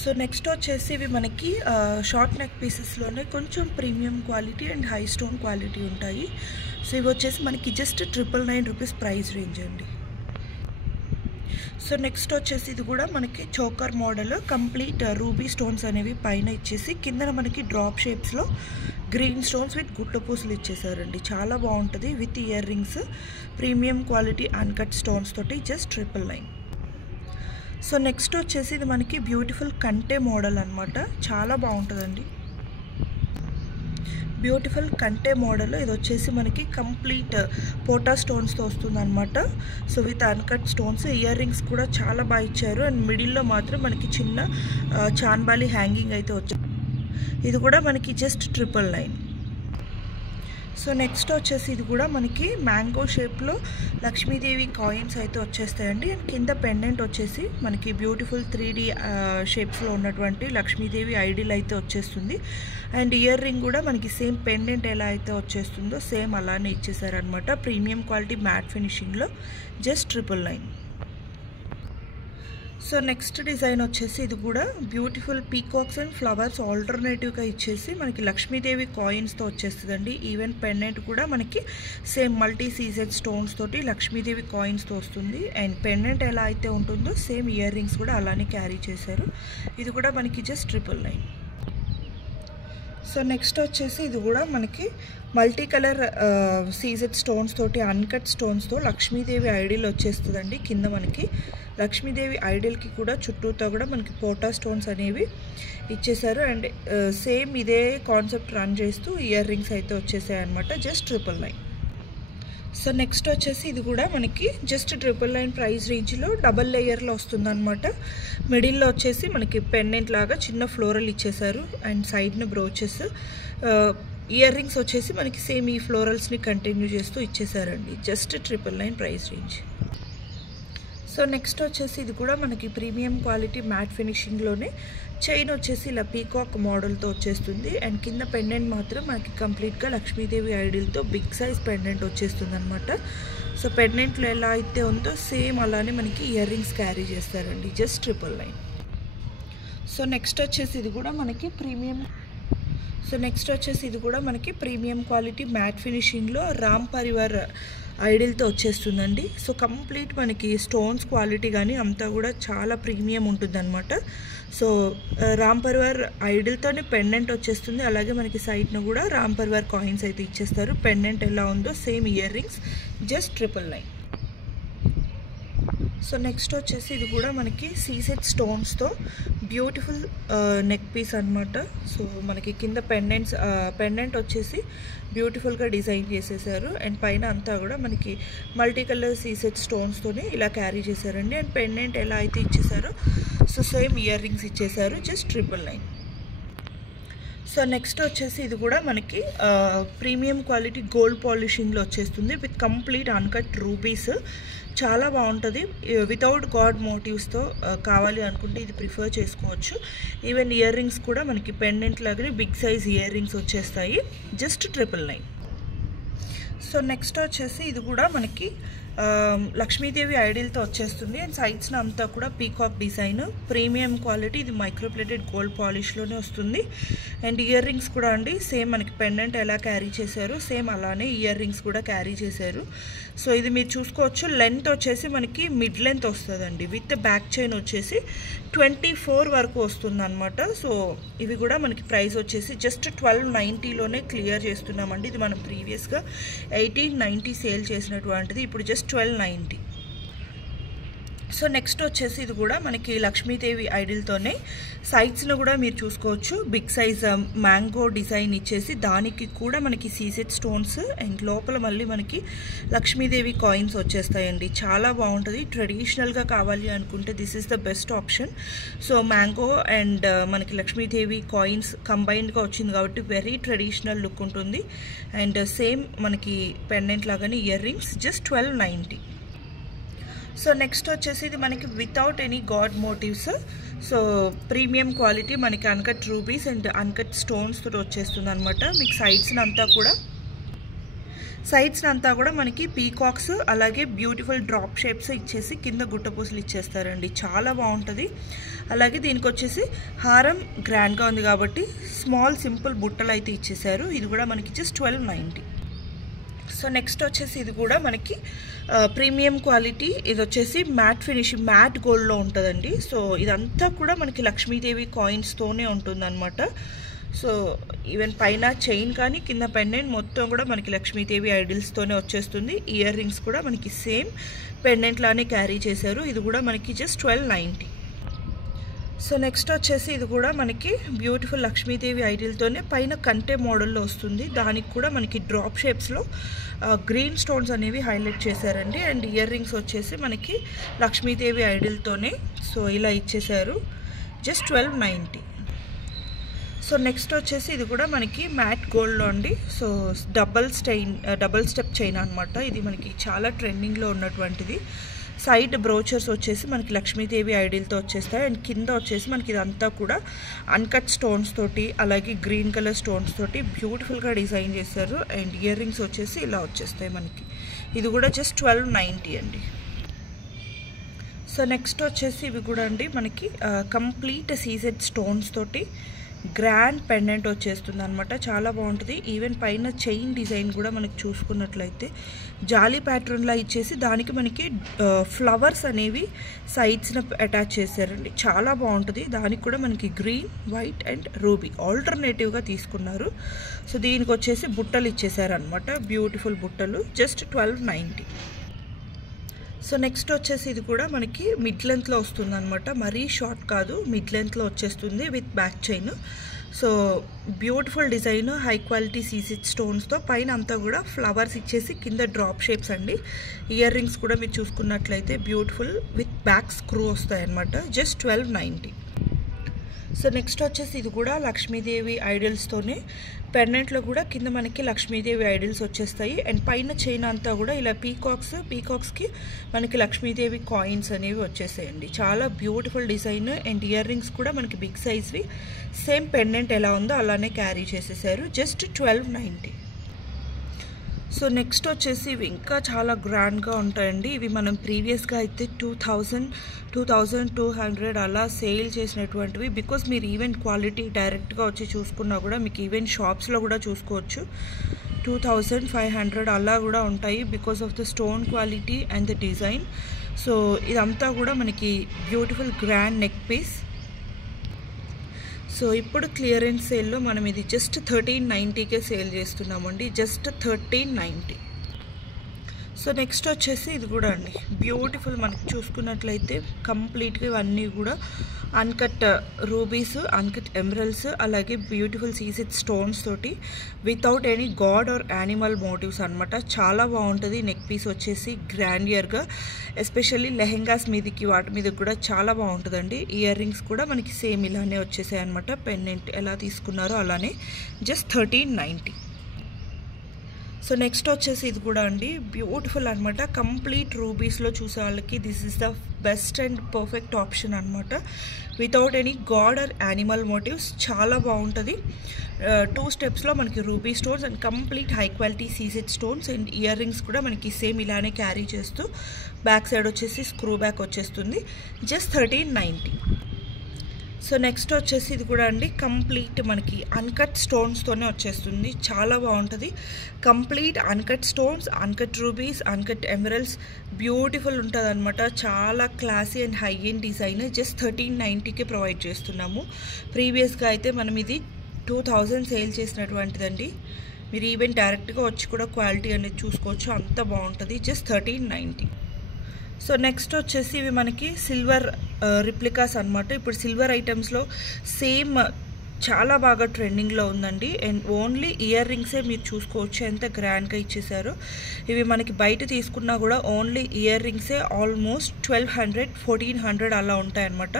So next వచ్చేసి ఇవి మనకి షార్ట్ నెక్ పీసెస్లోనే కొంచెం premium quality and high stone quality ఉంటాయి. సో ఇవి వచ్చేసి మనకి జస్ట్ 999 రూపీస్ ప్రైస్ రేంజ్ అండి. సో నెక్స్ట్ వచ్చేసి ఇది కూడా మనకి choker model complete ruby stones అనేవి పైన ఇచ్చేసి కింద మనకి డ్రాప్ షేప్స్లో గ్రీన్ స్టోన్స్ విత్ గుట్ట పూసలు ఇచ్చేసారండి. చాలా బాగుంటుంది with ear rings, premium quality uncut stones తోటి జస్ట్ 999. సో నెక్స్ట్ వచ్చేసి ఇది మనకి బ్యూటిఫుల్ కంటే మోడల్ అనమాట. చాలా బాగుంటుందండి. బ్యూటిఫుల్ కంటే మోడల్ ఇది వచ్చేసి మనకి కంప్లీట్ పోటా స్టోన్స్తో వస్తుంది అనమాట. So with uncut stones, ear rings కూడా చాలా బాగా ఇచ్చారు. అండ్ మిడిల్లో మాత్రం మనకి చిన్న చాన్బాలి హ్యాంగింగ్ అయితే వచ్చాయి. ఇది కూడా మనకి జస్ట్ 999. సో నెక్స్ట్ వచ్చేసి ఇది కూడా మనకి మ్యాంగో షేప్లో లక్ష్మీదేవి కాయిన్స్ అయితే వచ్చేస్తాయండి. అండ్ కింద పెండెంట్ వచ్చేసి మనకి బ్యూటిఫుల్ 3D షేప్స్లో ఉన్నటువంటి లక్ష్మీదేవి ఐడిల్ అయితే వచ్చేస్తుంది. అండ్ ఇయర్ రింగ్ కూడా మనకి సేమ్ పెండెంట్ ఎలా అయితే వచ్చేస్తుందో సేమ్ అలానే ఇచ్చేసారనమాట. ప్రీమియం క్వాలిటీ మ్యాట్ ఫినిషింగ్లో జస్ట్ 999. సో నెక్స్ట్ డిజైన్ వచ్చేసి ఇది కూడా బ్యూటిఫుల్ పీకాక్స్ అండ్ ఫ్లవర్స్ ఆల్టర్నేటివ్గా ఇచ్చేసి మనకి లక్ష్మీదేవి కాయిన్స్తో వచ్చేస్తుందండి. ఈవెన్ పెండెంట్ కూడా మనకి సేమ్ మల్టీ సీజెడ్ స్టోన్స్ తోటి లక్ష్మీదేవి కాయిన్స్తో వస్తుంది. అండ్ పెండెంట్ ఎలా అయితే ఉంటుందో సేమ్ ఇయర్ రింగ్స్ కూడా అలానే క్యారీ చేశారు. ఇది కూడా మనకి జస్ట్ 999. సో నెక్స్ట్ వచ్చేసి ఇది కూడా మనకి మల్టీ కలర్ సీజెడ్ స్టోన్స్ తోటి అన్కట్ స్టోన్స్తో లక్ష్మీదేవి ఐడిల్ వచ్చేస్తుందండి. కింద మనకి లక్ష్మీదేవి ఐడిల్కి కూడా చుట్టూతో కూడా మనకి పోటా స్టోన్స్ అనేవి ఇచ్చేసారు. అండ్ సేమ్ ఇదే కాన్సెప్ట్ రన్ చేస్తూ ఇయర్ రింగ్స్ అయితే వచ్చేసాయి అనమాట. జస్ట్ 999. సో నెక్స్ట్ వచ్చేసి ఇది కూడా మనకి జస్ట్ 999 ప్రైస్ రేంజ్లో డబల్ లేయర్లో వస్తుంది అనమాట. మిడిల్లో వచ్చేసి మనకి పెండెంట్ లాగా చిన్న ఫ్లోరల్ ఇచ్చేసారు. అండ్ సైడ్న బ్రోచెస్, ఇయర్ రింగ్స్ వచ్చేసి మనకి సేమ్ ఈ ఫ్లోరల్స్ని కంటిన్యూ చేస్తూ ఇచ్చేసారండి. Just 999 price range. So next వచ్చేసి ఇది కూడా మనకి ప్రీమియం క్వాలిటీ మ్యాట్ ఫినిషింగ్లోనే చైన్ వచ్చేసి ఇలా పీకాక్ మోడల్తో వచ్చేస్తుంది. అండ్ కింద పెండెంట్ మాత్రం మనకి కంప్లీట్గా లక్ష్మీదేవి ఐడిల్తో బిగ్ సైజ్ పెండెంట్ వచ్చేస్తుంది అనమాట. సో పెండెంట్లో ఎలా అయితే ఉందో సేమ్ అలానే మనకి ఇయర్ రింగ్స్ క్యారీ చేస్తారండి. జస్ట్ 999. సో నెక్స్ట్ వచ్చేసి ఇది కూడా మనకి ప్రీమియం క్వాలిటీ మ్యాట్ ఫినిషింగ్లో రామ్ పరివార్ ఐడిల్తో వచ్చేస్తుందండి. సో కంప్లీట్ మనకి స్టోన్స్ క్వాలిటీ కానీ అంతా కూడా చాలా ప్రీమియం ఉంటుంది అనమాట. సో రామ్ పరివార్ ఐడిల్తోనే పెండెంట్ వచ్చేస్తుంది. అలాగే మనకి సైడ్ను కూడా రామ్ పరివార్ కాయిన్స్ అయితే ఇచ్చేస్తారు. పెండెంట్ ఎలా ఉందో same ear rings just 999. So next వచ్చేసి ఇది కూడా మనకి సీసెడ్ స్టోన్స్తో బ్యూటిఫుల్ నెక్ పీస్ అనమాట. సో మనకి కింద పెండెంట్ వచ్చేసి బ్యూటిఫుల్గా డిజైన్ చేసేసారు. అండ్ పైన అంతా కూడా మనకి మల్టీ కలర్ సీసెడ్ స్టోన్స్తోనే ఇలా క్యారీ చేశారండి. అండ్ పెండెంట్ ఎలా అయితే ఇచ్చేసారో సో సేమ్ ఇయర్ రింగ్స్ ఇచ్చేసారు. జస్ట్ 999. సో నెక్స్ట్ వచ్చేసి ఇది కూడా మనకి ప్రీమియం క్వాలిటీ గోల్డ్ పాలిషింగ్లో వచ్చేస్తుంది విత్ కంప్లీట్ అన్కట్ రూబీస్. చాలా బాగుంటుంది. వితౌట్ గాడ్ మోటివ్స్తో కావాలి అనుకుంటే ఇది ప్రిఫర్ చేసుకోవచ్చు. ఈవెన్ ఇయర్ రింగ్స్ కూడా మనకి పెండెంట్ లాగానే బిగ్ సైజ్ ఇయర్ రింగ్స్ వచ్చేస్తాయి. జస్ట్ 999. సో నెక్స్ట్ వచ్చేసి ఇది కూడా మనకి లక్ష్మీదేవి ఐడిల్తో వచ్చేస్తుంది. అండ్ సైడ్స్న అంతా కూడా పీకాక్ డిజైన్, ప్రీమియం క్వాలిటీ, ఇది మైక్రోప్లేటెడ్ గోల్డ్ పాలిష్లోనే వస్తుంది. అండ్ ఇయర్ రింగ్స్ కూడా అండి సేమ్ మనకి పెండెంట్ ఎలా క్యారీ చేశారు సేమ్ అలానే ఇయర్ రింగ్స్ కూడా క్యారీ చేశారు. సో ఇది మీరు చూసుకోవచ్చు. లెంత్ వచ్చేసి మనకి మిడ్ లెంత్ వస్తుందండి. విత్ బ్యాక్ చైన్ వచ్చేసి 24 వరకు వస్తుంది అనమాట. సో ఇవి కూడా మనకి ప్రైస్ వచ్చేసి జస్ట్ 1290లోనే క్లియర్ చేస్తున్నామండి. ఇది మనం ప్రీవియస్గా 1890 సేల్ చేసినటువంటిది, ఇప్పుడు జస్ట్ 1290. సో నెక్స్ట్ వచ్చేసి ఇది కూడా మనకి లక్ష్మీదేవి ఐడిల్తోనే సైడ్స్ను కూడా మీరు చూసుకోవచ్చు. బిగ్ సైజ్ మ్యాంగో డిజైన్ ఇచ్చేసి దానికి కూడా మనకి సీసెడ్ స్టోన్స్ అండ్ లోపల మళ్ళీ మనకి లక్ష్మీదేవి కాయిన్స్ వచ్చేస్తాయండి. చాలా బాగుంటుంది. ట్రెడిషనల్గా కావాలి అనుకుంటే this is the best option. So mango and మనకి లక్ష్మీదేవి కాయిన్స్ కంబైన్డ్గా వచ్చింది కాబట్టి వెరీ ట్రెడిషనల్ లుక్ ఉంటుంది. అండ్ సేమ్ మనకి పెండెంట్ లాగానే earrings just 1290. So next వచ్చేసి ఇది మనకి without any god motifs. So premium quality మనకి uncut rubies and uncut stones తోటి వచ్చేస్తుంది అనమాట. మీకు సైడ్స్ని అంతా కూడా మనకి పీకాక్స్ అలాగే బ్యూటిఫుల్ డ్రాప్ షేప్స్ ఇచ్చేసి కింద గుట్టపూసలు ఇచ్చేస్తారండి. చాలా బాగుంటుంది. అలాగే దీనికి వచ్చేసి హారం గ్రాండ్గా ఉంది కాబట్టి స్మాల్ సింపుల్ బుట్టలు అయితే ఇచ్చేసారు. ఇది కూడా మనకి జస్ట్ 1290. సో నెక్స్ట్ వచ్చేసి ఇది కూడా మనకి ప్రీమియం క్వాలిటీ. ఇది వచ్చేసి మ్యాట్ ఫినిషింగ్, మ్యాట్ గోల్డ్లో ఉంటుందండి. సో ఇదంతా కూడా మనకి లక్ష్మీదేవి కాయిన్స్తోనే ఉంటుందన్నమాట. సో ఈవెన్ పైన చైన్ కానీ కింద పెండెంట్ మొత్తం కూడా మనకి లక్ష్మీదేవి ఐడిల్స్తోనే వచ్చేస్తుంది. ఇయర్ రింగ్స్ కూడా మనకి సేమ్ పెండెంట్ లానే క్యారీ చేశారు. ఇది కూడా మనకి జస్ట్ 1290. సో నెక్స్ట్ వచ్చేసి ఇది కూడా మనకి బ్యూటిఫుల్ లక్ష్మీదేవి ఐడిల్తోనే పైన కంటే మోడల్లో వస్తుంది. దానికి కూడా మనకి డ్రాప్ షేప్స్లో గ్రీన్ స్టోన్స్ అనేవి హైలైట్ చేశారండి. అండ్ ఇయర్ రింగ్స్ వచ్చేసి మనకి లక్ష్మీదేవి ఐడిల్తోనే సో ఇలా ఇచ్చేశారు. జస్ట్ 1290. సో నెక్స్ట్ వచ్చేసి ఇది కూడా మనకి మ్యాట్ గోల్డ్లో అండి. సో డబల్ స్టెప్ చైన్ అనమాట. ఇది మనకి చాలా ట్రెండింగ్లో ఉన్నటువంటిది. సైడ్ బ్రోచర్స్ వచ్చేసి మనకి లక్ష్మీదేవి ఐడిల్తో వచ్చేస్తాయి. అండ్ కింద వచ్చేసి మనకి ఇదంతా కూడా అన్కట్ స్టోన్స్ తోటి అలాగే గ్రీన్ కలర్ స్టోన్స్ తోటి బ్యూటిఫుల్గా డిజైన్ చేశారు. అండ్ ఇయర్ రింగ్స్ వచ్చేసి ఇలా వచ్చేస్తాయి మనకి. ఇది కూడా జస్ట్ 1290 అండి. సో నెక్స్ట్ వచ్చేసి ఇవి కూడా అండి మనకి కంప్లీట్ సీజెడ్ స్టోన్స్ తోటి గ్రాండ్ పెండెంట్ వచ్చేస్తుంది అనమాట. చాలా బాగుంటుంది. ఈవెన్ పైన చైన్ డిజైన్ కూడా మనకి చూసుకున్నట్లయితే జాలీ ప్యాటర్న్లా ఇచ్చేసి దానికి మనకి ఫ్లవర్స్ అనేవి సైడ్స్న అటాచ్ చేశారండి. చాలా బాగుంటుంది. దానికి కూడా మనకి గ్రీన్, వైట్ అండ్ రూబీ ఆల్టర్నేటివ్గా తీసుకున్నారు. సో దీనికి వచ్చేసి బుట్టలు ఇచ్చేసారనమాట. బ్యూటిఫుల్ బుట్టలు. జస్ట్ 1290. సో నెక్స్ట్ వచ్చేసి ఇది కూడా మనకి మిడ్ లెంత్లో వస్తుంది అనమాట. మరీ షార్ట్ కాదు, మిడ్ లెంత్లో వచ్చేస్తుంది with back chain. So beautiful design, high quality సీసెడ్ స్టోన్స్తో పైన అంతా కూడా ఫ్లవర్స్ ఇచ్చేసి కింద డ్రాప్ షేప్స్ అండి. ఇయర్ రింగ్స్ కూడా మీరు చూసుకున్నట్లయితే బ్యూటిఫుల్ విత్ బ్యాక్ స్క్రూ వస్తాయి అనమాట. జస్ట్ 1290. సో నెక్స్ట్ వచ్చేసి ఇది కూడా లక్ష్మీదేవి ఐడిల్స్తోనే పెండెంట్లో కూడా కింద మనకి లక్ష్మీదేవి ఐడిల్స్ వచ్చేస్తాయి. అండ్ పైన చైన్ అంతా కూడా ఇలా పీకాక్స్కి మనకి లక్ష్మీదేవి కాయిన్స్ అనేవి వచ్చేసాయండి. చాలా beautiful design. And earrings కూడా మనకి బిగ్ సైజ్వి సేమ్ పెండెంట్ ఎలా ఉందో అలానే క్యారీ చేసేసారు. జస్ట్ 1290. సో నెక్స్ట్ వచ్చేసి ఇవి ఇంకా చాలా గ్రాండ్గా ఉంటాయండి. ఇవి మనం ప్రీవియస్గా అయితే 2200 అలా సేల్ చేసినటువంటివి. బికాస్ మీరు ఈవెన్ క్వాలిటీ డైరెక్ట్గా వచ్చి చూసుకున్నా కూడా మీకు ఈవెన్ షాప్స్లో కూడా చూసుకోవచ్చు 2500 అలా కూడా ఉంటాయి because of the stone quality and the design. So ఇదంతా కూడా మనకి beautiful grand neck piece. So ఇప్పుడు క్లియరెన్స్ సేల్లో మనం ఇది జస్ట్ 1390కే సేల్ చేస్తున్నామండి. జస్ట్ 1390. సో నెక్స్ట్ వచ్చేసి ఇది కూడా అండి బ్యూటిఫుల్. మనకి చూసుకున్నట్లయితే కంప్లీట్గా ఇవన్నీ కూడా అన్కట్ రూబీస్, అన్కట్ ఎమరల్డ్స్ అలాగే బ్యూటిఫుల్ సీసెడ్ స్టోన్స్ తోటి without any god or animal motifs అనమాట. చాలా బాగుంటుంది. నెక్ పీస్ వచ్చేసి గ్రాండియర్గా, ఎస్పెషల్లీ లెహెంగాస్ మీదకి వాటి మీద కూడా చాలా బాగుంటుందండి. ఇయర్ రింగ్స్ కూడా మనకి సేమ్ ఇలానే వచ్చేసాయి అనమాట. పెండెంట్ ఎలా తీసుకున్నారో అలానే. జస్ట్ 1390. సో నెక్స్ట్ వచ్చేసి ఇది కూడా అండి బ్యూటిఫుల్ అనమాట. కంప్లీట్ రూబీస్లో చూసే వాళ్ళకి this is the best and perfect option అనమాట. Without any god or animal motives చాలా బాగుంటుంది. 2 స్టెప్స్లో మనకి ruby stones and complete high quality సీసెడ్ స్టోన్స్ అండ్ ఇయర్ రింగ్స్ కూడా మనకి సేమ్ ఇలానే క్యారీ చేస్తూ బ్యాక్ సైడ్ వచ్చేసి స్క్రూ బ్యాక్ వచ్చేస్తుంది. జస్ట్ 1390. సో నెక్స్ట్ వచ్చేసి ఇది కూడా అండి కంప్లీట్ మనకి అన్కట్ స్టోన్స్తోనే వచ్చేస్తుంది. చాలా బాగుంటుంది. Complete uncut stones, uncut rubies, uncut emeralds beautiful ఉంటుంది అనమాట. చాలా classy and high end design. Just 1390కే ప్రొవైడ్ చేస్తున్నాము. ప్రీవియస్గా అయితే మనం ఇది 2000 సేల్ చేసినటువంటిదండి. మీరు ఈవెన్ డైరెక్ట్గా వచ్చి కూడా క్వాలిటీ అనేది చూసుకోవచ్చు. అంత బాగుంటుంది. జస్ట్ 1390. సో నెక్స్ట్ వచ్చేసి ఇవి మనకి సిల్వర్ రిప్లికాస్ అనమాట. ఇప్పుడు సిల్వర్ ఐటమ్స్లో సేమ్ చాలా బాగా ట్రెండింగ్లో ఉందండి. అండ్ ఓన్లీ ఇయర్ రింగ్సే మీరు చూసుకోవచ్చు ఎంత గ్రాండ్గా ఇచ్చేసారు. ఇవి మనకి బయట తీసుకున్నా కూడా ఓన్లీ ఇయర్ రింగ్సే ఆల్మోస్ట్ 1200, 1400 అలా ఉంటాయన్నమాట.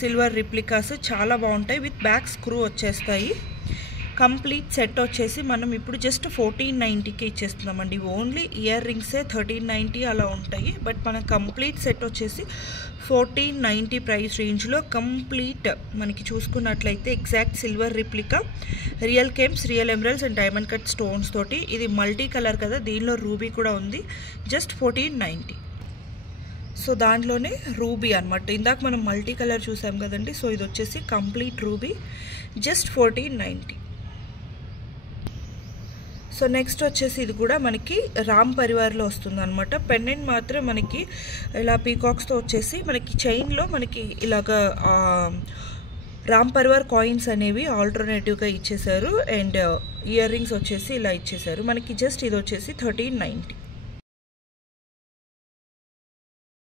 సిల్వర్ రిప్లికాస్ చాలా బాగుంటాయి. విత్ బ్యాక్ స్క్రూ వచ్చేస్తాయి. కంప్లీట్ సెట్ వచ్చేసి మనం ఇప్పుడు జస్ట్ 1490కే ఇచ్చేస్తున్నామండి. ఓన్లీ ఇయర్ రింగ్సే 1390 అలా ఉంటాయి. బట్ మన కంప్లీట్ సెట్ వచ్చేసి 1490 ప్రైస్ రేంజ్లో కంప్లీట్ మనకి చూసుకున్నట్లయితే exact silver replica, real gems, real emeralds and diamond cut stones తోటి. ఇది మల్టీ కలర్ కదా, దీనిలో రూబీ కూడా ఉంది. జస్ట్ 1490. సో దాంట్లోనే రూబీ అనమాట. ఇందాక మనం మల్టీ కలర్ చూసాం కదండి. సో ఇది వచ్చేసి complete ruby, just 1490. So next వచ్చేసి ఇది కూడా మనకి రామ్ పరివార్లో వస్తుంది అనమాట. పెండెంట్ మాత్రం మనకి ఇలా పీకాక్స్తో వచ్చేసి మనకి చైన్లో మనకి ఇలాగా రామ్ పరివార్ కాయిన్స్ అనేవి ఆల్టర్నేటివ్గా ఇచ్చేసారు. అండ్ ఇయర్ రింగ్స్ వచ్చేసి ఇలా ఇచ్చేసారు మనకి. జస్ట్ ఇది వచ్చేసి 1390.